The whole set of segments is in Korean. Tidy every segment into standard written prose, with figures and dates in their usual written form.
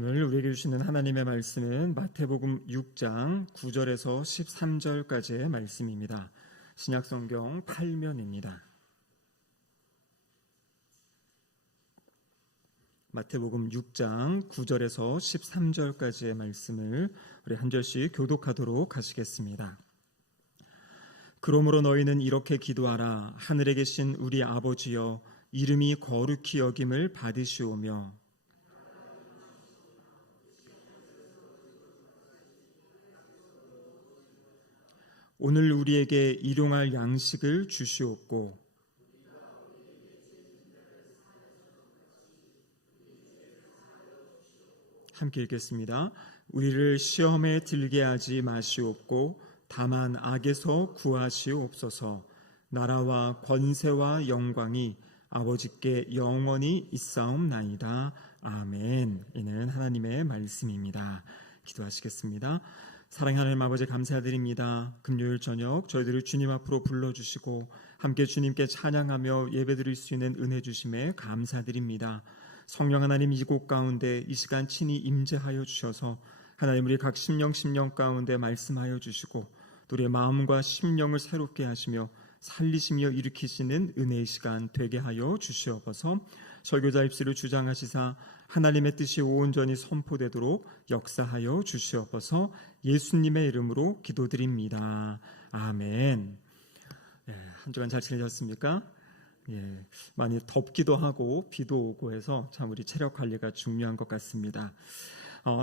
오늘 우리에게 주시는 하나님의 말씀은 마태복음 6장 9절에서 13절까지의 말씀입니다. 신약성경 8면입니다. 마태복음 6장 9절에서 13절까지의 말씀을 우리 한 절씩 교독하도록 하시겠습니다. 그러므로 너희는 이렇게 기도하라. 하늘에 계신 우리 아버지여, 이름이 거룩히 여김을 받으시오며 오늘 우리에게 일용할 양식을 주시옵고 함께 읽겠습니다. 우리를 시험에 들게 하지 마시옵고 다만 악에서 구하시옵소서. 나라와 권세와 영광이 아버지께 영원히 있사옵나이다. 아멘. 이는 하나님의 말씀입니다. 기도하시겠습니다. 사랑하는 하나님 아버지, 감사드립니다. 금요일 저녁 저희들을 주님 앞으로 불러주시고 함께 주님께 찬양하며 예배드릴 수 있는 은혜 주심에 감사드립니다. 성령 하나님, 이곳 가운데 이 시간 친히 임재하여 주셔서 하나님 우리 각 심령 가운데 말씀하여 주시고 또 우리의 마음과 심령을 새롭게 하시며 살리시며 일으키시는 은혜의 시간 되게 하여 주시옵소서. 설교자 입술을 주장하시사 하나님의 뜻이 온전히 선포되도록 역사하여 주시옵소서. 예수님의 이름으로 기도드립니다. 아멘. 한 주간 잘 지내셨습니까? 많이 덥기도 하고 비도 오고 해서 참 우리 체력 관리가 중요한 것 같습니다.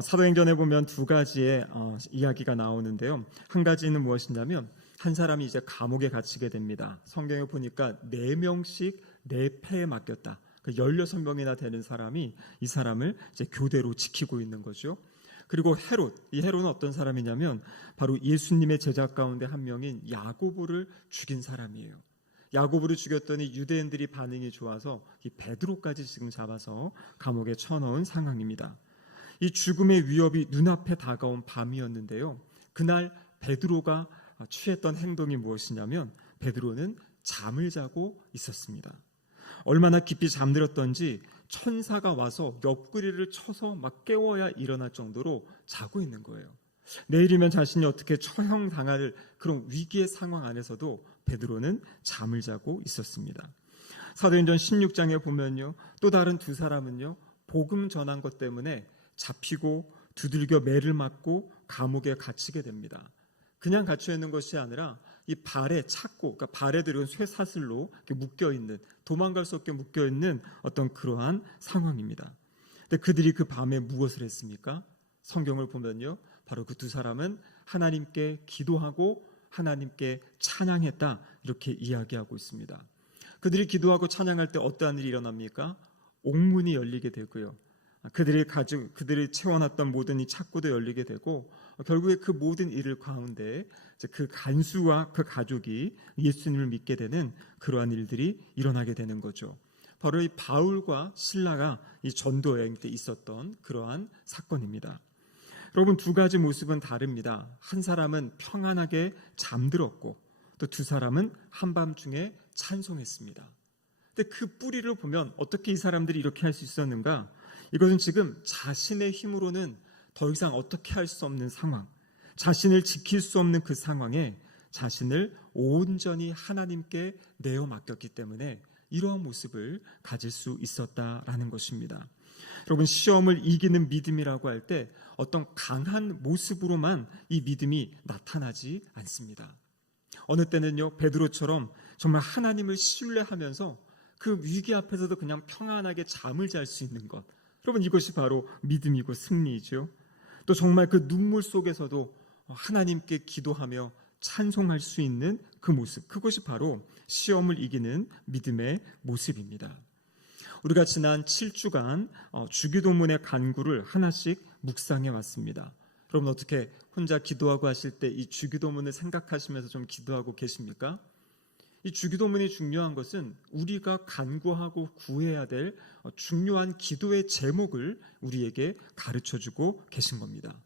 사도행전에 보면 두 가지의 이야기가 나오는데요. 한 가지는 무엇이냐면 한 사람이 이제 감옥에 갇히게 됩니다. 성경에 보니까 4명씩 4패에 맡겼다. 16명이나 되는 사람이 이 사람을 이제 교대로 지키고 있는 거죠. 그리고 이 헤롯은 어떤 사람이냐면 바로 예수님의 제자 가운데 한 명인 야고보를 죽인 사람이에요. 야고보를 죽였더니 유대인들이 반응이 좋아서 이 베드로까지 지금 잡아서 감옥에 쳐넣은 상황입니다. 이 죽음의 위협이 눈앞에 다가온 밤이었는데요. 그날 베드로가 취했던 행동이 무엇이냐면 베드로는 잠을 자고 있었습니다. 얼마나 깊이 잠들었던지 천사가 와서 옆구리를 쳐서 막 깨워야 일어날 정도로 자고 있는 거예요. 내일이면 자신이 어떻게 처형당할 그런 위기의 상황 안에서도 베드로는 잠을 자고 있었습니다. 사도행전 16장에 보면요, 또 다른 두 사람은요, 복음 전한 것 때문에 잡히고 두들겨 매를 맞고 감옥에 갇히게 됩니다. 그냥 갇혀 있는 것이 아니라 이 발에 착고, 그러니까 발에 들은 쇠사슬로 묶여 있는, 도망갈 수 없게 묶여 있는 어떤 그러한 상황입니다. 근데 그들이 그 밤에 무엇을 했습니까? 성경을 보면요, 바로 그 두 사람은 하나님께 기도하고 하나님께 찬양했다, 이렇게 이야기하고 있습니다. 그들이 기도하고 찬양할 때 어떠한 일이 일어납니까? 옥문이 열리게 되고요. 그들이 채워놨던 모든 이 착고도 열리게 되고 결국에 그 모든 일을 가운데 그 간수와 그 가족이 예수님을 믿게 되는 그러한 일들이 일어나게 되는 거죠. 바로 이 바울과 실라가 이 전도 여행 때 있었던 그러한 사건입니다. 여러분, 두 가지 모습은 다릅니다. 한 사람은 평안하게 잠들었고 또 두 사람은 한밤중에 찬송했습니다. 근데 그 뿌리를 보면 어떻게 이 사람들이 이렇게 할 수 있었는가? 이것은 지금 자신의 힘으로는 더 이상 어떻게 할 수 없는 상황, 자신을 지킬 수 없는 그 상황에 자신을 온전히 하나님께 내어 맡겼기 때문에 이러한 모습을 가질 수 있었다라는 것입니다. 여러분, 시험을 이기는 믿음이라고 할 때 어떤 강한 모습으로만 이 믿음이 나타나지 않습니다. 어느 때는요, 베드로처럼 정말 하나님을 신뢰하면서 그 위기 앞에서도 그냥 평안하게 잠을 잘 수 있는 것, 여러분, 이것이 바로 믿음이고 승리이죠. 또 정말 그 눈물 속에서도 하나님께 기도하며 찬송할 수 있는 그 모습, 그것이 바로 시험을 이기는 믿음의 모습입니다. 우리가 지난 7주간 주기도문의 간구를 하나씩 묵상해 왔습니다. 여러분, 어떻게 혼자 기도하고 하실 때 이 주기도문을 생각하시면서 좀 기도하고 계십니까? 이 주기도문이 중요한 것은 우리가 간구하고 구해야 될 중요한 기도의 제목을 우리에게 가르쳐주고 계신 겁니다.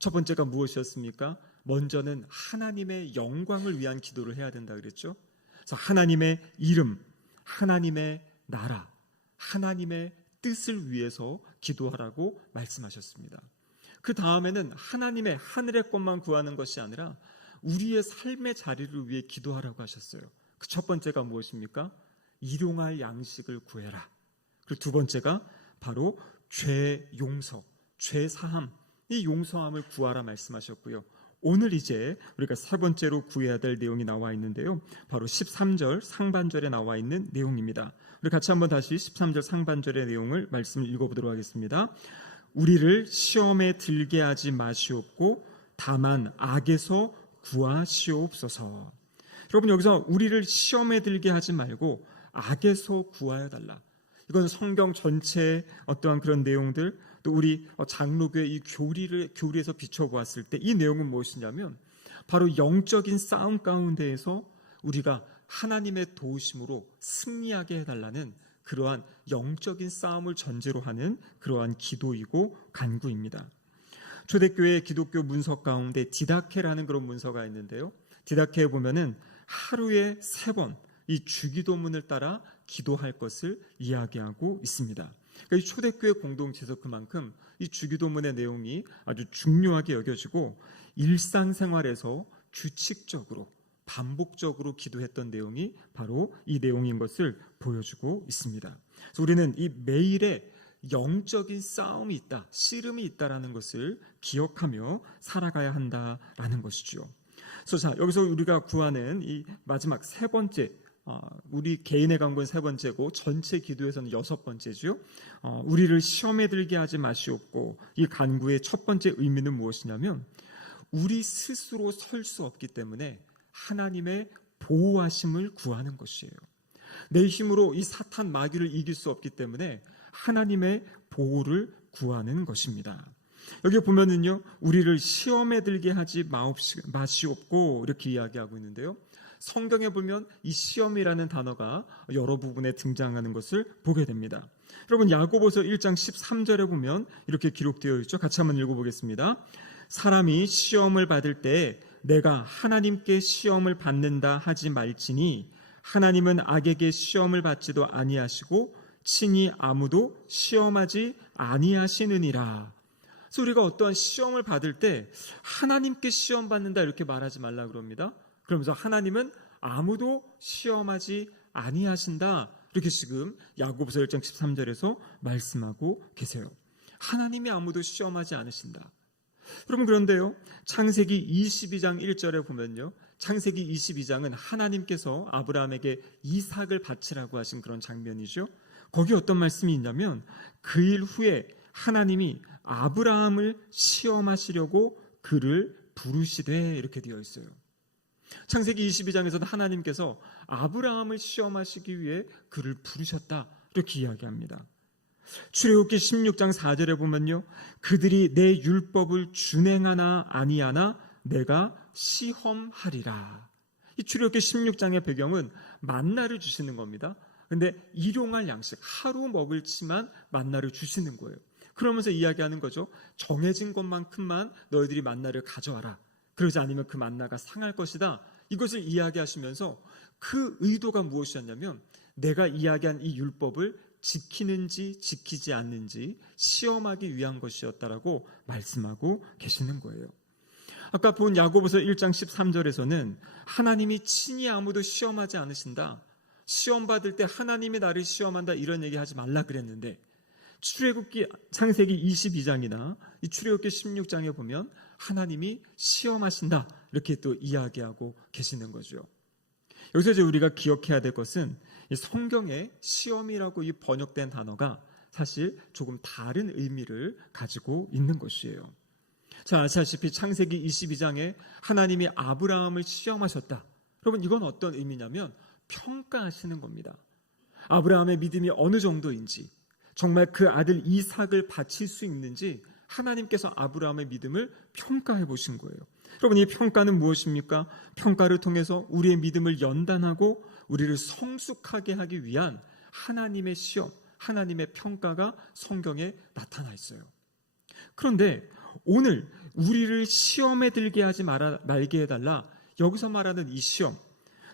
첫 번째가 무엇이었습니까? 먼저는 하나님의 영광을 위한 기도를 해야 된다 그랬죠. 그래서 하나님의 이름, 하나님의 나라, 하나님의 뜻을 위해서 기도하라고 말씀하셨습니다. 그 다음에는 하나님의 하늘의 것만 구하는 것이 아니라 우리의 삶의 자리를 위해 기도하라고 하셨어요. 그 첫 번째가 무엇입니까? 일용할 양식을 구해라. 그리고 두 번째가 바로 죄 용서, 죄 사함, 이 용서함을 구하라 말씀하셨고요. 오늘 이제 우리가 세 번째로 구해야 될 내용이 나와 있는데요. 바로 13절 상반절에 나와 있는 내용입니다. 우리 같이 한번 다시 13절 상반절의 내용을 말씀을 읽어보도록 하겠습니다. 우리를 시험에 들게 하지 마시옵고 다만 악에서 구하시옵소서. 여러분, 여기서 우리를 시험에 들게 하지 말고 악에서 구하여 달라. 이건 성경 전체의 어떠한 그런 내용들, 또 우리 장로교의 이 교리에서 비춰보았을 때 이 내용은 무엇이냐면 바로 영적인 싸움 가운데에서 우리가 하나님의 도우심으로 승리하게 해달라는 그러한 영적인 싸움을 전제로 하는 그러한 기도이고 간구입니다. 초대교회 기독교 문서 가운데 디다케라는 그런 문서가 있는데요. 디다케에 보면은 하루에 3번 이 주기도문을 따라 기도할 것을 이야기하고 있습니다. 그러니까 이 초대교회 공동체에서 그만큼 이 주기도문의 내용이 아주 중요하게 여겨지고 일상생활에서 규칙적으로 반복적으로 기도했던 내용이 바로 이 내용인 것을 보여주고 있습니다. 그래서 우리는 이 매일의 영적인 싸움이 있다, 씨름이 있다라는 것을 기억하며 살아가야 한다라는 것이죠. 그래서 자, 여기서 우리가 구하는 이 마지막 세 번째, 우리 개인의 간구는 세 번째고 전체 기도에서는 6번째죠. 우리를 시험에 들게 하지 마시옵고, 이 간구의 첫 번째 의미는 무엇이냐면 우리 스스로 설 수 없기 때문에 하나님의 보호하심을 구하는 것이에요. 내 힘으로 이 사탄 마귀를 이길 수 없기 때문에 하나님의 보호를 구하는 것입니다. 여기 보면은요, 우리를 시험에 들게 하지 마시옵고 이렇게 이야기하고 있는데요. 성경에 보면 이 시험이라는 단어가 여러 부분에 등장하는 것을 보게 됩니다. 여러분, 야고보서 1장 13절에 보면 이렇게 기록되어 있죠. 같이 한번 읽어보겠습니다. 사람이 시험을 받을 때 내가 하나님께 시험을 받는다 하지 말지니 하나님은 악에게 시험을 받지도 아니하시고 친히 아무도 시험하지 아니하시느니라. 그래서 우리가 어떠한 시험을 받을 때 하나님께 시험 받는다 이렇게 말하지 말라 그럽니다. 그러면서 하나님은 아무도 시험하지 아니하신다 이렇게 지금 야고보서 1장 13절에서 말씀하고 계세요. 하나님이 아무도 시험하지 않으신다. 여러분, 그런데요, 창세기 22장 1절에 보면요, 창세기 22장은 하나님께서 아브라함에게 이삭을 바치라고 하신 그런 장면이죠. 거기 어떤 말씀이 있냐면 그 일 후에 하나님이 아브라함을 시험하시려고 그를 부르시되 이렇게 되어 있어요. 창세기 22장에서는 하나님께서 아브라함을 시험하시기 위해 그를 부르셨다 이렇게 이야기합니다. 출애굽기 16장 4절에 보면요, 그들이 내 율법을 준행하나 아니하나 내가 시험하리라. 이 출애굽기 16장의 배경은 만나를 주시는 겁니다. 근데 일용할 양식, 하루 먹을 치만 만나를 주시는 거예요. 그러면서 이야기하는 거죠. 정해진 것만큼만 너희들이 만나를 가져와라. 그러지 않으면 그 만나가 상할 것이다. 이것을 이야기하시면서 그 의도가 무엇이었냐면 내가 이야기한 이 율법을 지키는지 지키지 않는지 시험하기 위한 것이었다라고 말씀하고 계시는 거예요. 아까 본 야고보서 1장 13절에서는 하나님이 친히 아무도 시험하지 않으신다. 시험 받을 때 하나님이 나를 시험한다 이런 얘기 하지 말라 그랬는데 출애굽기 창세기 22장이나 이 출애굽기 16장에 보면 하나님이 시험하신다 이렇게 또 이야기하고 계시는 거죠. 여기서 이제 우리가 기억해야 될 것은 이 성경에 시험이라고 이 번역된 단어가 사실 조금 다른 의미를 가지고 있는 것이에요. 자, 아시다시피 창세기 22장에 하나님이 아브라함을 시험하셨다. 여러분, 이건 어떤 의미냐면 평가하시는 겁니다. 아브라함의 믿음이 어느 정도인지, 정말 그 아들 이삭을 바칠 수 있는지 하나님께서 아브라함의 믿음을 평가해 보신 거예요. 여러분, 이 평가는 무엇입니까? 평가를 통해서 우리의 믿음을 연단하고 우리를 성숙하게 하기 위한 하나님의 시험, 하나님의 평가가 성경에 나타나 있어요. 그런데 오늘 우리를 시험에 들게 하지 말게 해달라, 여기서 말하는 이 시험,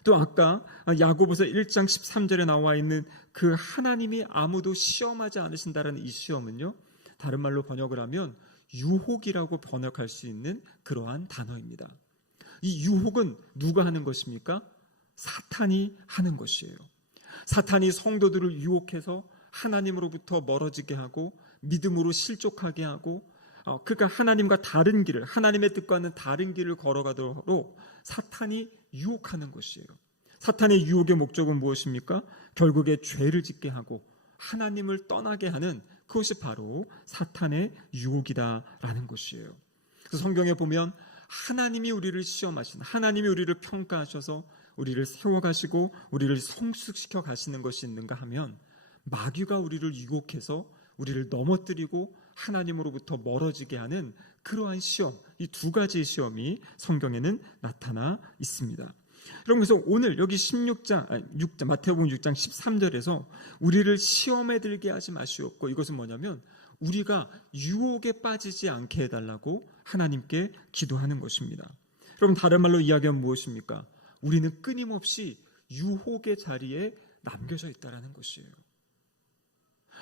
또 아까 야고보서 1장 13절에 나와 있는 그 하나님이 아무도 시험하지 않으신다라는 이 시험은요, 다른 말로 번역을 하면 유혹이라고 번역할 수 있는 그러한 단어입니다. 이 유혹은 누가 하는 것입니까? 사탄이 하는 것이에요. 사탄이 성도들을 유혹해서 하나님으로부터 멀어지게 하고 믿음으로 실족하게 하고, 그러니까 하나님과 다른 길을, 하나님의 뜻과는 다른 길을 걸어가도록 사탄이 유혹하는 것이에요. 사탄의 유혹의 목적은 무엇입니까? 결국에 죄를 짓게 하고 하나님을 떠나게 하는, 그것이 바로 사탄의 유혹이다라는 것이에요. 그래서 성경에 보면 하나님이 우리를 시험하신, 하나님이 우리를 평가하셔서 우리를 세워가시고 우리를 성숙시켜 가시는 것이 있는가 하면, 마귀가 우리를 유혹해서 우리를 넘어뜨리고 하나님으로부터 멀어지게 하는 그러한 시험, 이 두 가지의 시험이 성경에는 나타나 있습니다. 그러면서 오늘 여기 6장 마태복음 6장 13절에서 우리를 시험에 들게 하지 마시옵고, 이것은 뭐냐면 우리가 유혹에 빠지지 않게 해달라고 하나님께 기도하는 것입니다. 여러분, 다른 말로 이야기하면 무엇입니까? 우리는 끊임없이 유혹의 자리에 남겨져 있다는 것이에요.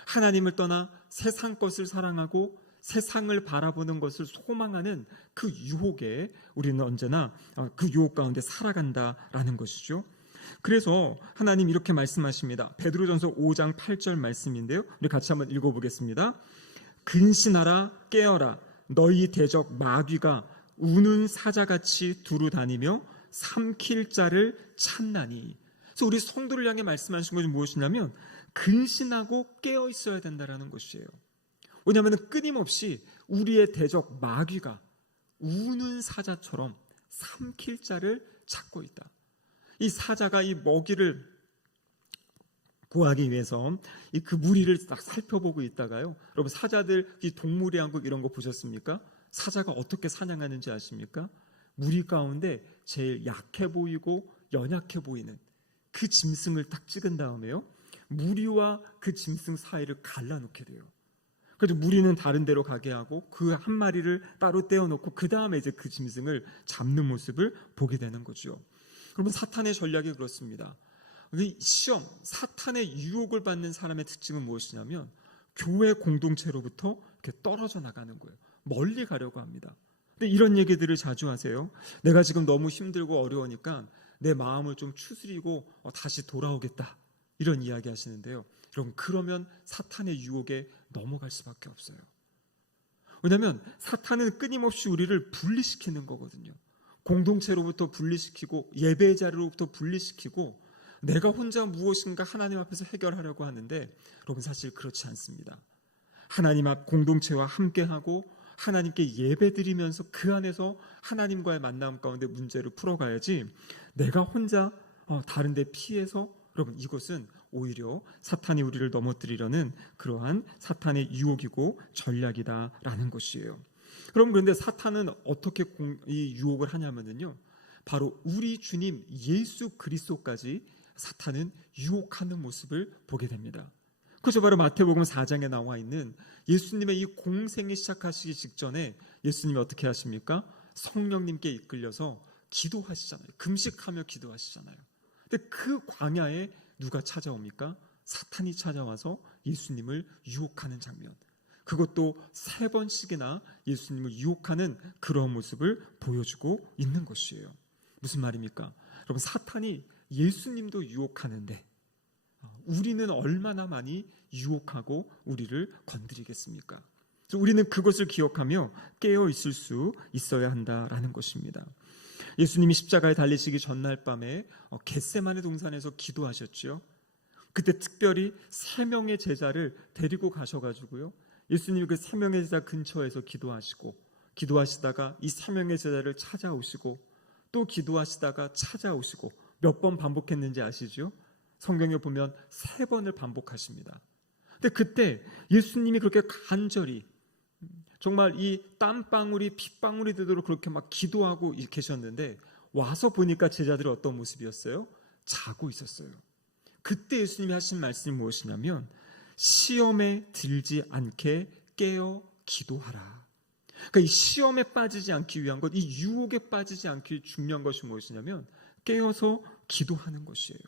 하나님을 떠나 세상 것을 사랑하고 세상을 바라보는 것을 소망하는 그 유혹에 우리는 언제나 그 유혹 가운데 살아간다라는 것이죠. 그래서 하나님 이렇게 말씀하십니다. 베드로전서 5장 8절 말씀인데요, 우리 같이 한번 읽어보겠습니다. 근신하라, 깨어라, 너희 대적 마귀가 우는 사자같이 두루 다니며 삼킬 자를 찾나니. 그래서 우리 성도를 향해 말씀하신 것이 무엇이냐면 근신하고 깨어 있어야 된다는 것이에요. 왜냐하면 끊임없이 우리의 대적 마귀가 우는 사자처럼 삼킬 자를 찾고 있다. 이 사자가 이 먹이를 구하기 위해서 그 무리를 딱 살펴보고 있다가요, 여러분, 사자들 이 동물의 왕국 이런 거 보셨습니까? 사자가 어떻게 사냥하는지 아십니까? 무리 가운데 제일 약해 보이고 연약해 보이는 그 짐승을 딱 찍은 다음에요, 무리와 그 짐승 사이를 갈라놓게 돼요. 그래도 무리는 다른 데로 가게 하고 그 한 마리를 따로 떼어놓고 그 다음에 이제 그 짐승을 잡는 모습을 보게 되는 거죠. 여러분, 사탄의 전략이 그렇습니다. 이 시험, 사탄의 유혹을 받는 사람의 특징은 무엇이냐면 교회 공동체로부터 이렇게 떨어져 나가는 거예요. 멀리 가려고 합니다. 근데 이런 얘기들을 자주 하세요. 내가 지금 너무 힘들고 어려우니까 내 마음을 좀 추스리고 다시 돌아오겠다, 이런 이야기 하시는데요. 여러분, 그러면 사탄의 유혹에 넘어갈 수밖에 없어요. 왜냐하면 사탄은 끊임없이 우리를 분리시키는 거거든요. 공동체로부터 분리시키고 예배의 자리로부터 분리시키고 내가 혼자 무엇인가 하나님 앞에서 해결하려고 하는데, 여러분, 사실 그렇지 않습니다. 하나님 앞 공동체와 함께하고 하나님께 예배드리면서 그 안에서 하나님과의 만남 가운데 문제를 풀어가야지, 내가 혼자 다른 데 피해서, 여러분, 이것은 오히려 사탄이 우리를 넘어뜨리려는 그러한 사탄의 유혹이고 전략이다라는 것이에요. 그럼 그런데 사탄은 어떻게 이 유혹을 하냐면요, 바로 우리 주님 예수 그리스도까지 사탄은 유혹하는 모습을 보게 됩니다. 그래서 바로 마태복음 4장에 나와 있는 예수님의 이 공생이 시작하시기 직전에 예수님이 어떻게 하십니까? 성령님께 이끌려서 기도하시잖아요. 금식하며 기도하시잖아요. 근데 그 광야에 누가 찾아옵니까? 사탄이 찾아와서 예수님을 유혹하는 장면, 그것도 3번씩이나 예수님을 유혹하는 그런 모습을 보여주고 있는 것이에요. 무슨 말입니까? 여러분, 사탄이 예수님도 유혹하는데 우리는 얼마나 많이 유혹하고 우리를 건드리겠습니까? 우리는 그것을 기억하며 깨어 있을 수 있어야 한다라는 것입니다. 예수님이 십자가에 달리시기 전날 밤에 겟세마네 동산에서 기도하셨죠. 그때 특별히 3명의 제자를 데리고 가셔가지고요, 예수님이 그 3명의 제자 근처에서 기도하시다가 이 3명의 제자를 찾아오시고 또 기도하시다가 찾아오시고 몇 번 반복했는지 아시죠? 성경에 보면 3번을 반복하십니다. 근데 그때 예수님이 그렇게 간절히 정말 이 땀방울이 핏방울이 되도록 그렇게 막 기도하고 계셨는데 와서 보니까 제자들이 어떤 모습이었어요? 자고 있었어요. 그때 예수님이 하신 말씀이 무엇이냐면 시험에 들지 않게 깨어 기도하라. 그러니까 이 시험에 빠지지 않기 위한 것, 이 유혹에 빠지지 않기 중요한 것이 무엇이냐면 깨어서 기도하는 것이에요.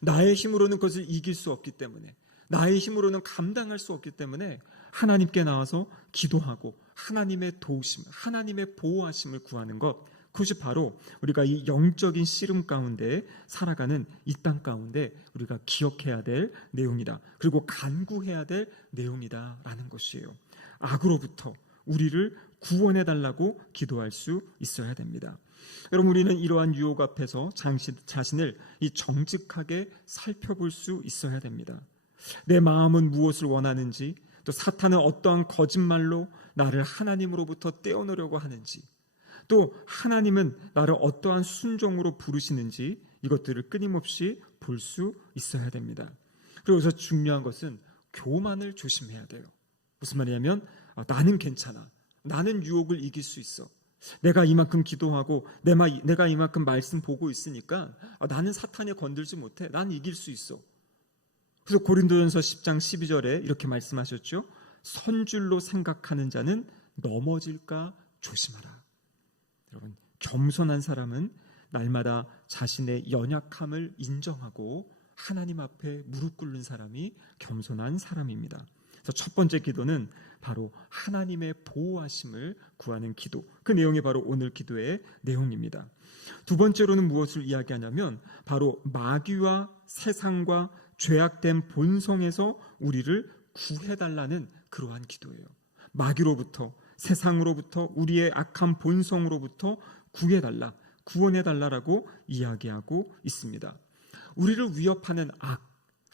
나의 힘으로는 그것을 이길 수 없기 때문에, 나의 힘으로는 감당할 수 없기 때문에 하나님께 나와서 기도하고 하나님의 도우심, 하나님의 보호하심을 구하는 것, 그것이 바로 우리가 이 영적인 씨름 가운데 살아가는 이 땅 가운데 우리가 기억해야 될 내용이다. 그리고 간구해야 될 내용이다라는 것이에요. 악으로부터 우리를 구원해 달라고 기도할 수 있어야 됩니다. 여러분, 우리는 이러한 유혹 앞에서 자신을 이 정직하게 살펴볼 수 있어야 됩니다. 내 마음은 무엇을 원하는지, 또 사탄은 어떠한 거짓말로 나를 하나님으로부터 떼어놓으려고 하는지, 또 하나님은 나를 어떠한 순종으로 부르시는지, 이것들을 끊임없이 볼 수 있어야 됩니다. 그리고 여기서 중요한 것은 교만을 조심해야 돼요. 무슨 말이냐면 나는 괜찮아, 나는 유혹을 이길 수 있어, 내가 이만큼 기도하고 내가 이만큼 말씀 보고 있으니까 나는 사탄에 건들지 못해, 난 이길 수 있어. 그래서 고린도전서 10장 12절에 이렇게 말씀하셨죠. 선줄로 생각하는 자는 넘어질까 조심하라. 여러분, 겸손한 사람은 날마다 자신의 연약함을 인정하고 하나님 앞에 무릎 꿇는 사람이 겸손한 사람입니다. 그래서 첫 번째 기도는 바로 하나님의 보호하심을 구하는 기도, 그 내용이 바로 오늘 기도의 내용입니다. 두 번째로는 무엇을 이야기하냐면 바로 마귀와 세상과 죄악된 본성에서 우리를 구해달라는 그러한 기도예요. 마귀로부터, 세상으로부터, 우리의 악한 본성으로부터 구해달라, 구원해달라라고 이야기하고 있습니다. 우리를 위협하는 악,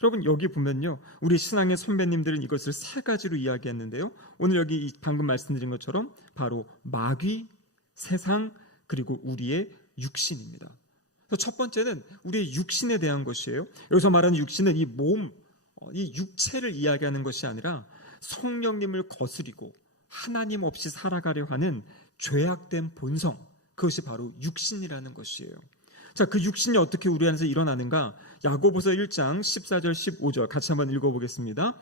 여러분 여기 보면요, 우리 신앙의 선배님들은 이것을 세 가지로 이야기했는데요, 오늘 여기 방금 말씀드린 것처럼 바로 마귀, 세상, 그리고 우리의 육신입니다. 첫 번째는 우리의 육신에 대한 것이에요. 여기서 말하는 육신은 이 몸, 이 육체를 이야기하는 것이 아니라 성령님을 거스리고 하나님 없이 살아가려 하는 죄악된 본성, 그것이 바로 육신이라는 것이에요. 자, 그 육신이 어떻게 우리 안에서 일어나는가? 야고보서 1장 14절 15절 같이 한번 읽어보겠습니다.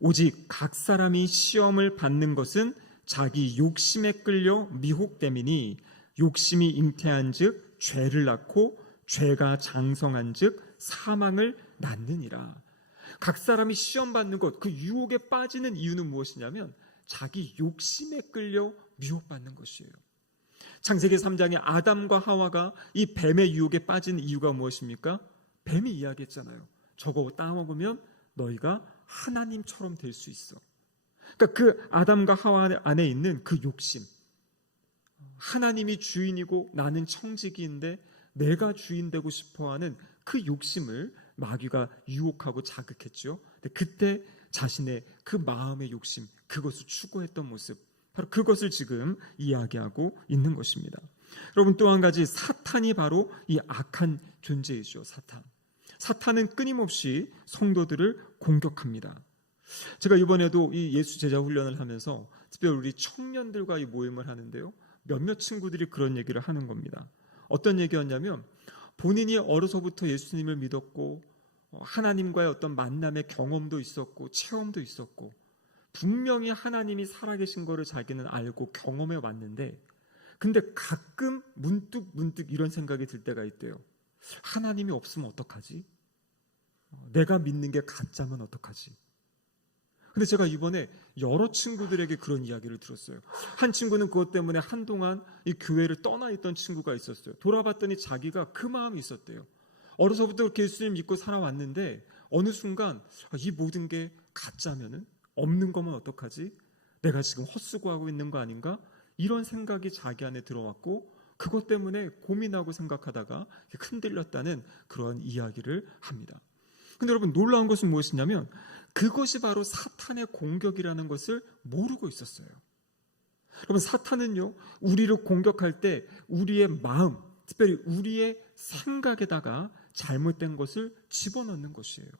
오직 각 사람이 시험을 받는 것은 자기 욕심에 끌려 미혹됨이니 욕심이 잉태한즉 죄를 낳고 죄가 장성한즉 사망을 낳느니라. 각 사람이 시험 받는 것, 그 유혹에 빠지는 이유는 무엇이냐면 자기 욕심에 끌려 미혹받는 것이에요. 창세기 3장에 아담과 하와가 이 뱀의 유혹에 빠진 이유가 무엇입니까? 뱀이 이야기했잖아요. 저거 따먹으면 너희가 하나님처럼 될 수 있어. 그러니까 그 아담과 하와 안에 있는 그 욕심, 하나님이 주인이고 나는 청지기인데 내가 주인 되고 싶어하는 그 욕심을 마귀가 유혹하고 자극했죠. 근데 그때 자신의 그 마음의 욕심, 그것을 추구했던 모습, 바로 그것을 지금 이야기하고 있는 것입니다. 여러분, 또 한 가지, 사탄이 바로 이 악한 존재이죠. 사탄은 끊임없이 성도들을 공격합니다. 제가 이번에도 이 예수 제자 훈련을 하면서 특별히 우리 청년들과 이 모임을 하는데요, 몇몇 친구들이 그런 얘기를 하는 겁니다. 어떤 얘기였냐면 본인이 어려서부터 예수님을 믿었고 하나님과의 어떤 만남의 경험도 있었고 체험도 있었고 분명히 하나님이 살아계신 거를 자기는 알고 경험해 왔는데, 근데 가끔 문득 이런 생각이 들 때가 있대요. 하나님이 없으면 어떡하지? 내가 믿는 게 가짜면 어떡하지? 근데 제가 이번에 여러 친구들에게 그런 이야기를 들었어요. 한 친구는 그것 때문에 한동안 이 교회를 떠나 있던 친구가 있었어요. 돌아봤더니 자기가 그 마음이 있었대요. 어려서부터 그렇게 예수님 믿고 살아왔는데 어느 순간 이 모든 게 가짜면은, 없는 거면 어떡하지? 내가 지금 헛수고하고 있는 거 아닌가? 이런 생각이 자기 안에 들어왔고 그것 때문에 고민하고 생각하다가 흔들렸다는 그런 이야기를 합니다. 근데 여러분, 놀라운 것은 무엇이냐면 그것이 바로 사탄의 공격이라는 것을 모르고 있었어요. 여러분, 사탄은요, 우리를 공격할 때 우리의 마음, 특별히 우리의 생각에다가 잘못된 것을 집어넣는 것이에요.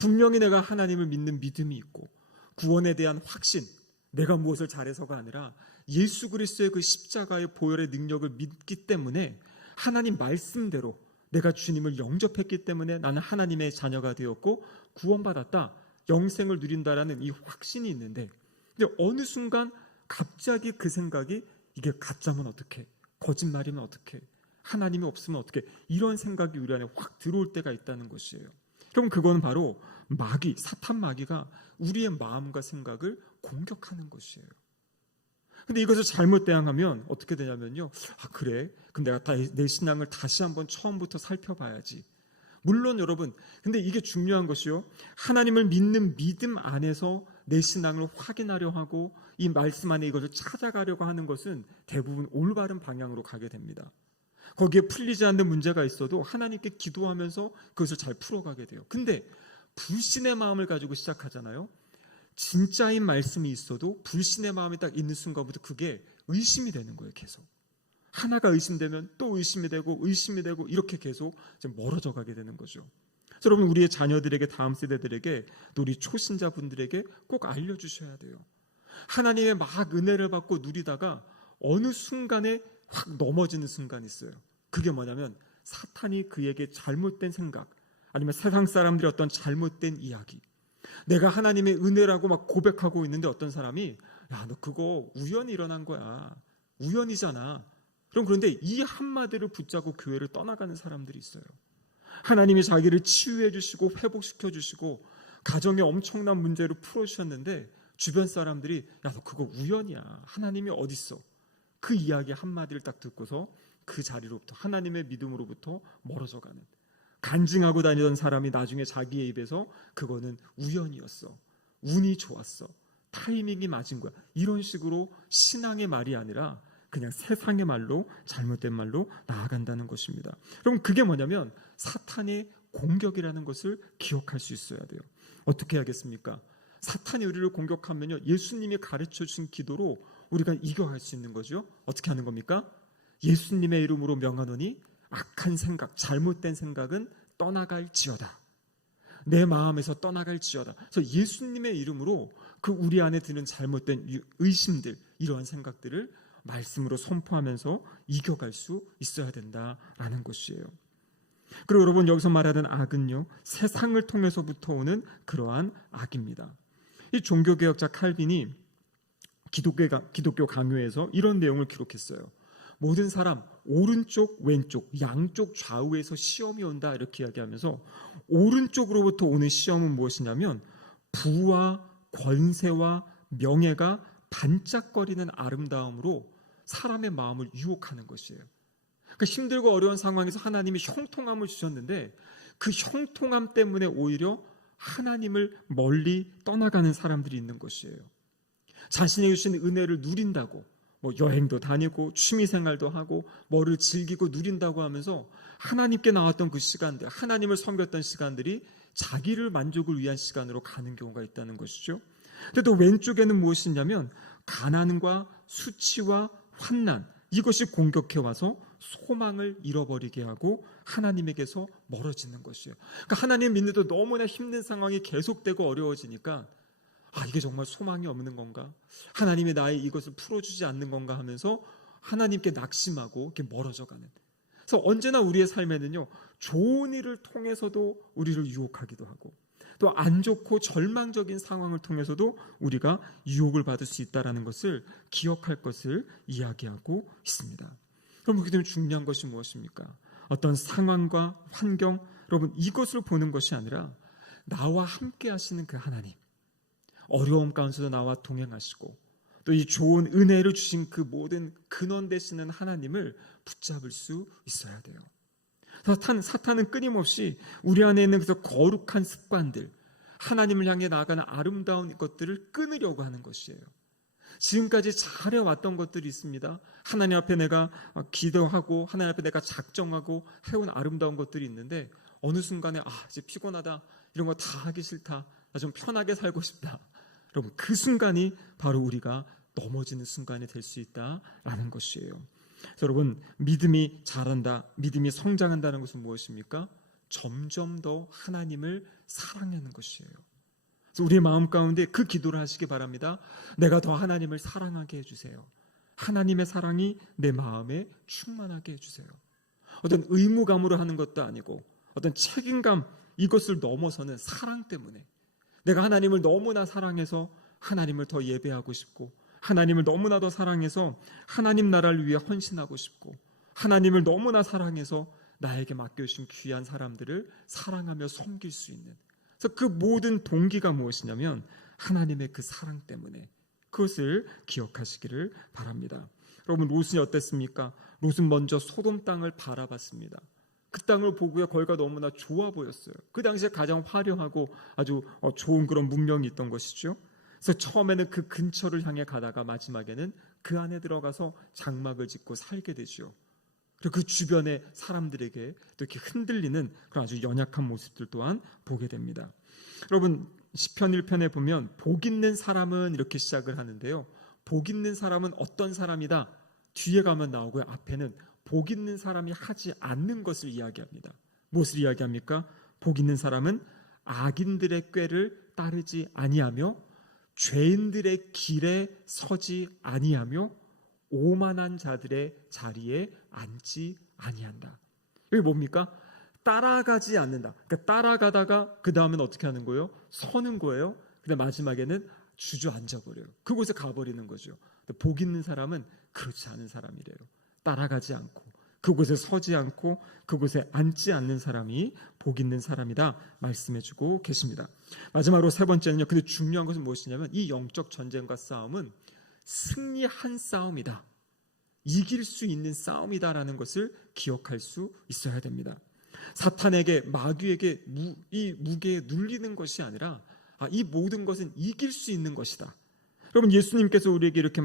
분명히 내가 하나님을 믿는 믿음이 있고 구원에 대한 확신, 내가 무엇을 잘해서가 아니라 예수 그리스도의 그 십자가의 보혈의 능력을 믿기 때문에 하나님 말씀대로 내가 주님을 영접했기 때문에 나는 하나님의 자녀가 되었고 구원받았다, 영생을 누린다라는 이 확신이 있는데, 근데 어느 순간 갑자기 그 생각이 이게 가짜면 어떡해, 거짓말이면 어떡해, 하나님이 없으면 어떻게, 이런 생각이 우리 안에 확 들어올 때가 있다는 것이에요. 그럼 그건 바로 마귀, 사탄 마귀가 우리의 마음과 생각을 공격하는 것이에요. 근데 이것을 잘못 대항하면 어떻게 되냐면요, 그래, 그럼 내가 내 신앙을 다시 한번 처음부터 살펴봐야지. 물론 여러분, 근데 이게 중요한 것이요, 하나님을 믿는 믿음 안에서 내 신앙을 확인하려 하고 이 말씀 안에 이것을 찾아가려고 하는 것은 대부분 올바른 방향으로 가게 됩니다. 거기에 풀리지 않는 문제가 있어도 하나님께 기도하면서 그것을 잘 풀어가게 돼요. 근데 불신의 마음을 가지고 시작하잖아요. 진짜인 말씀이 있어도 불신의 마음이 딱 있는 순간부터 그게 의심이 되는 거예요. 계속 하나가 의심되면 또 의심이 되고 이렇게 계속 멀어져 가게 되는 거죠. 그래서 여러분, 우리의 자녀들에게, 다음 세대들에게, 또 우리 초신자분들에게 꼭 알려주셔야 돼요. 하나님의 막 은혜를 받고 누리다가 어느 순간에 확 넘어지는 순간이 있어요. 그게 뭐냐면 사탄이 그에게 잘못된 생각, 아니면 세상 사람들의 어떤 잘못된 이야기, 내가 하나님의 은혜라고 막 고백하고 있는데 어떤 사람이, 야, 너 그거 우연히 일어난 거야, 우연이잖아. 그런데 이 한마디를 붙잡고 교회를 떠나가는 사람들이 있어요. 하나님이 자기를 치유해 주시고 회복시켜 주시고 가정에 엄청난 문제를 풀어주셨는데 주변 사람들이, 야, 너 그거 우연이야, 하나님이 어딨어, 그 이야기 한마디를 딱 듣고서 그 자리로부터, 하나님의 믿음으로부터 멀어져 가는, 간증하고 다니던 사람이 나중에 자기의 입에서 그거는 우연이었어, 운이 좋았어, 타이밍이 맞은 거야, 이런 식으로 신앙의 말이 아니라 그냥 세상의 말로, 잘못된 말로 나아간다는 것입니다. 그럼 그게 뭐냐면 사탄의 공격이라는 것을 기억할 수 있어야 돼요. 어떻게 하겠습니까? 사탄이 우리를 공격하면요, 예수님이 가르쳐 주신 기도로 우리가 이겨갈 수 있는 거죠. 어떻게 하는 겁니까? 예수님의 이름으로 명하노니 악한 생각, 잘못된 생각은 떠나갈지어다. 내 마음에서 떠나갈지어다. 그래서 예수님의 이름으로 그 우리 안에 드는 잘못된 의심들, 이러한 생각들을 말씀으로 선포하면서 이겨갈 수 있어야 된다라는 것이에요. 그리고 여러분, 여기서 말하는 악은요, 세상을 통해서부터 오는 그러한 악입니다. 이 종교개혁자 칼빈이 기독교 강요에서 이런 내용을 기록했어요. 모든 사람 오른쪽, 왼쪽, 양쪽 좌우에서 시험이 온다, 이렇게 이야기하면서 오른쪽으로부터 오는 시험은 무엇이냐면 부와 권세와 명예가 반짝거리는 아름다움으로 사람의 마음을 유혹하는 것이에요. 그러니까 힘들고 어려운 상황에서 하나님이 형통함을 주셨는데 그 형통함 때문에 오히려 하나님을 멀리 떠나가는 사람들이 있는 것이에요. 자신이 주신 은혜를 누린다고 여행도 다니고 취미생활도 하고 뭐를 즐기고 누린다고 하면서 하나님께 나왔던 그 시간들, 하나님을 섬겼던 시간들이 자기를 만족을 위한 시간으로 가는 경우가 있다는 것이죠. 근데 또 왼쪽에는 무엇이냐면 가난과 수치와 환난, 이것이 공격해와서 소망을 잃어버리게 하고 하나님에게서 멀어지는 것이에요. 그러니까 하나님 믿는데도 너무나 힘든 상황이 계속되고 어려워지니까 이게 정말 소망이 없는 건가? 하나님이 나의 이것을 풀어주지 않는 건가 하면서 하나님께 낙심하고 이렇게 멀어져가는. 그래서 언제나 우리의 삶에는요, 좋은 일을 통해서도 우리를 유혹하기도 하고 또 안 좋고 절망적인 상황을 통해서도 우리가 유혹을 받을 수 있다는 것을 기억할 것을 이야기하고 있습니다. 그럼 그렇게 되면 중요한 것이 무엇입니까? 어떤 상황과 환경, 여러분, 이것을 보는 것이 아니라 나와 함께 하시는 그 하나님, 어려움 가운데서 나와 동행하시고 또 이 좋은 은혜를 주신 그 모든 근원 되시는 하나님을 붙잡을 수 있어야 돼요. 사탄은 끊임없이 우리 안에 있는 그 거룩한 습관들, 하나님을 향해 나아가는 아름다운 것들을 끊으려고 하는 것이에요. 지금까지 잘해왔던 것들이 있습니다. 하나님 앞에 내가 기도하고 하나님 앞에 내가 작정하고 해온 아름다운 것들이 있는데 어느 순간에 이제 피곤하다, 이런 거 다 하기 싫다, 나 좀 편하게 살고 싶다. 여러분, 그 순간이 바로 우리가 넘어지는 순간이 될 수 있다라는 것이에요. 그래서 여러분, 믿음이 자란다, 믿음이 성장한다는 것은 무엇입니까? 점점 더 하나님을 사랑하는 것이에요. 그래서 우리의 마음 가운데 그 기도를 하시기 바랍니다. 내가 더 하나님을 사랑하게 해주세요. 하나님의 사랑이 내 마음에 충만하게 해주세요. 어떤 의무감으로 하는 것도 아니고 어떤 책임감, 이것을 넘어서는 사랑 때문에 내가 하나님을 너무나 사랑해서 하나님을 더 예배하고 싶고 하나님을 너무나 더 사랑해서 하나님 나라를 위해 헌신하고 싶고 하나님을 너무나 사랑해서 나에게 맡겨주신 귀한 사람들을 사랑하며 섬길 수 있는, 그래서 그 모든 동기가 무엇이냐면 하나님의 그 사랑 때문에, 그것을 기억하시기를 바랍니다. 여러분, 롯이 어땠습니까? 롯은 먼저 소돔 땅을 바라봤습니다. 그 땅을 보고요, 거기가 너무나 좋아 보였어요. 그 당시에 가장 화려하고 아주 좋은 그런 문명이 있던 것이죠. 그래서 처음에는 그 근처를 향해 가다가 마지막에는 그 안에 들어가서 장막을 짓고 살게 되죠. 그리고 그 주변의 사람들에게 또 이렇게 흔들리는 그런 아주 연약한 모습들 또한 보게 됩니다. 여러분, 시편 1편에 보면 복 있는 사람은 이렇게 시작을 하는데요, 복 있는 사람은 어떤 사람이다, 뒤에 가면 나오고요, 앞에는 복 있는 사람이 하지 않는 것을 이야기합니다. 무엇을 이야기합니까? 복 있는 사람은 악인들의 꾀를 따르지 아니하며 죄인들의 길에 서지 아니하며 오만한 자들의 자리에 앉지 아니한다. 이게 뭡니까? 따라가지 않는다. 그러니까 따라가다가 그 다음엔 어떻게 하는 거예요? 서는 거예요. 근데 마지막에는 주저앉아 버려요. 그곳에 가버리는 거죠. 복 있는 사람은 그렇지 않은 사람이래요. 따라가지 않고 그곳에 서지 않고 그곳에 앉지 않는 사람이 복 있는 사람이다 말씀해주고 계십니다. 마지막으로 세 번째는요, 근데 중요한 것은 무엇이냐면 이 영적 전쟁과 싸움은 승리한 싸움이다, 이길 수 있는 싸움이다라는 것을 기억할 수 있어야 됩니다. 사탄에게, 마귀에게 이 무게에 눌리는 것이 아니라 이 모든 것은 이길 수 있는 것이다. 여러분, 예수님께서 우리에게 이렇게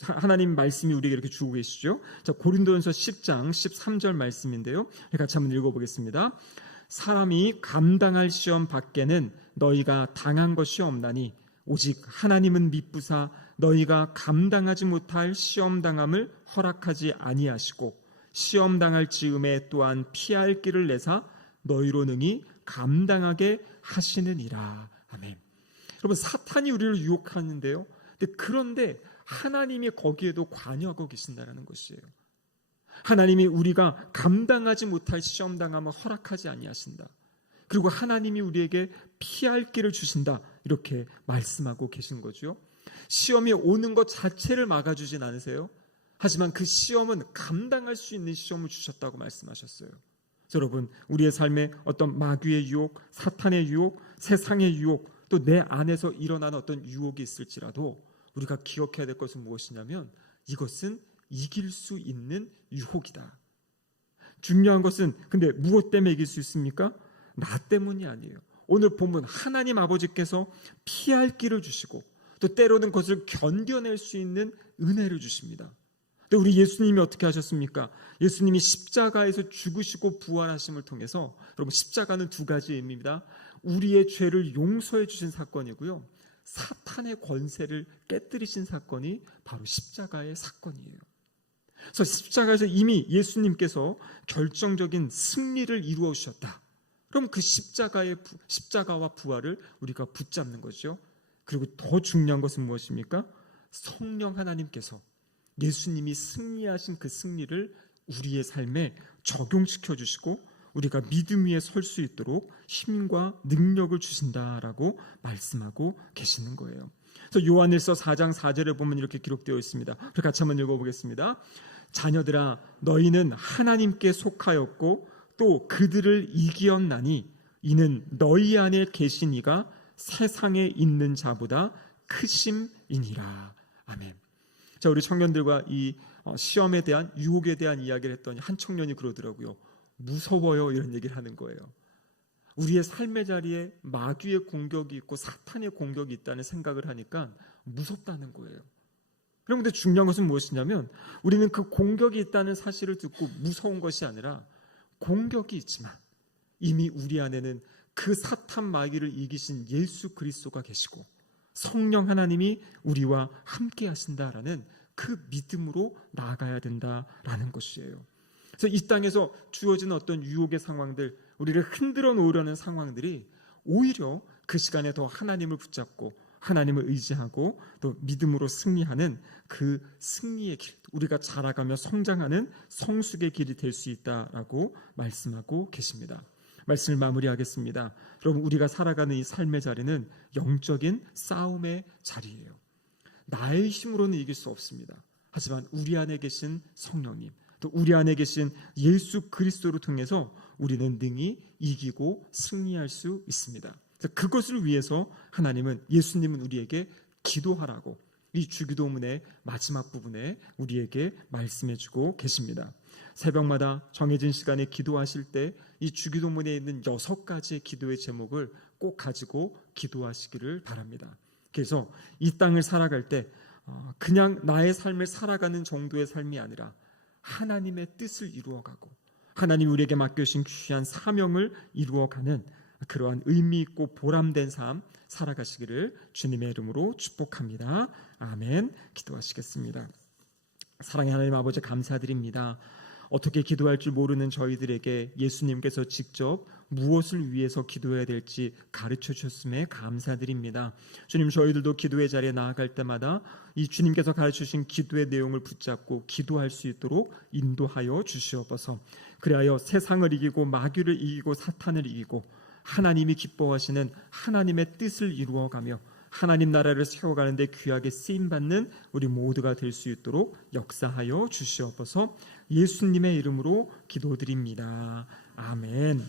하나님 말씀이 우리에게 이렇게 주고 계시죠. 자, 고린도전서 10장 13절 말씀인데요, 같이 한번 읽어보겠습니다. 사람이 감당할 시험 밖에는 너희가 당한 것이 없나니 오직 하나님은 미쁘사 너희가 감당하지 못할 시험 당함을 허락하지 아니하시고 시험 당할 즈음에 또한 피할 길을 내사 너희로 능히 감당하게 하시느니라. 아멘. 여러분, 사탄이 우리를 유혹하는데요, 그런데 하나님이 거기에도 관여하고 계신다는 것이에요. 하나님이 우리가 감당하지 못할 시험 당함을 허락하지 아니하신다. 그리고 하나님이 우리에게 피할 길을 주신다, 이렇게 말씀하고 계신 거죠. 시험이 오는 것 자체를 막아주진 않으세요. 하지만 그 시험은 감당할 수 있는 시험을 주셨다고 말씀하셨어요. 여러분, 우리의 삶에 어떤 마귀의 유혹, 사탄의 유혹, 세상의 유혹, 또 내 안에서 일어나는 어떤 유혹이 있을지라도 우리가 기억해야 될 것은 무엇이냐면 이것은 이길 수 있는 유혹이다. 중요한 것은 근데 무엇 때문에 이길 수 있습니까? 나 때문이 아니에요. 오늘 본문 하나님 아버지께서 피할 길을 주시고 또 때로는 그것을 견뎌낼 수 있는 은혜를 주십니다. 근데 우리 예수님이 어떻게 하셨습니까? 예수님이 십자가에서 죽으시고 부활하심을 통해서, 여러분, 십자가는 두 가지 의미입니다. 우리의 죄를 용서해 주신 사건이고요, 사탄의 권세를 깨뜨리신 사건이 바로 십자가의 사건이에요. 그래서 십자가에서 이미 예수님께서 결정적인 승리를 이루어 주셨다. 그럼 그 십자가와 부활을 우리가 붙잡는 거죠. 그리고 더 중요한 것은 무엇입니까? 성령 하나님께서 예수님이 승리하신 그 승리를 우리의 삶에 적용시켜 주시고 우리가 믿음 위에 설 수 있도록 힘과 능력을 주신다라고 말씀하고 계시는 거예요. 그래서 요한일서 4장 4절에 보면 이렇게 기록되어 있습니다. 그래서 같이 한번 읽어보겠습니다. 자녀들아, 너희는 하나님께 속하였고 또 그들을 이기었나니 이는 너희 안에 계신 이가 세상에 있는 자보다 크심이니라. 아멘. 자, 우리 청년들과 이 시험에 대한, 유혹에 대한 이야기를 했더니 한 청년이 그러더라고요. 무서워요, 이런 얘기를 하는 거예요. 우리의 삶의 자리에 마귀의 공격이 있고 사탄의 공격이 있다는 생각을 하니까 무섭다는 거예요. 그런데 중요한 것은 무엇이냐면 우리는 그 공격이 있다는 사실을 듣고 무서운 것이 아니라 공격이 있지만 이미 우리 안에는 그 사탄 마귀를 이기신 예수 그리스도가 계시고 성령 하나님이 우리와 함께 하신다라는 그 믿음으로 나아가야 된다라는 것이에요. 그래서 이 땅에서 주어진 어떤 유혹의 상황들, 우리를 흔들어 놓으려는 상황들이 오히려 그 시간에 더 하나님을 붙잡고 하나님을 의지하고 또 믿음으로 승리하는 그 승리의 길, 우리가 자라가며 성장하는 성숙의 길이 될 수 있다라고 말씀하고 계십니다. 말씀을 마무리하겠습니다. 여러분, 우리가 살아가는 이 삶의 자리는 영적인 싸움의 자리예요. 나의 힘으로는 이길 수 없습니다. 하지만 우리 안에 계신 성령님, 또 우리 안에 계신 예수 그리스도를 통해서 우리는 능히 이기고 승리할 수 있습니다. 그것을 위해서 하나님은, 예수님은 우리에게 기도하라고 이 주기도문의 마지막 부분에 우리에게 말씀해주고 계십니다. 새벽마다 정해진 시간에 기도하실 때 이 주기도문에 있는 6가지의 기도의 제목을 꼭 가지고 기도하시기를 바랍니다. 그래서 이 땅을 살아갈 때 그냥 나의 삶을 살아가는 정도의 삶이 아니라 하나님의 뜻을 이루어가고 하나님 우리에게 맡겨주신 귀한 사명을 이루어가는 그러한 의미 있고 보람된 삶 살아가시기를 주님의 이름으로 축복합니다. 아멘. 기도하시겠습니다. 사랑의 하나님 아버지, 감사드립니다. 어떻게 기도할 줄 모르는 저희들에게 예수님께서 직접 무엇을 위해서 기도해야 될지 가르쳐 주셨음에 감사드립니다. 주님, 저희들도 기도의 자리에 나아갈 때마다 이 주님께서 가르쳐 주신 기도의 내용을 붙잡고 기도할 수 있도록 인도하여 주시옵소서. 그리하여 세상을 이기고 마귀를 이기고 사탄을 이기고 하나님이 기뻐하시는 하나님의 뜻을 이루어가며 하나님 나라를 세워가는데 귀하게 쓰임받는 우리 모두가 될 수 있도록 역사하여 주시옵소서. 예수님의 이름으로 기도드립니다. 아멘.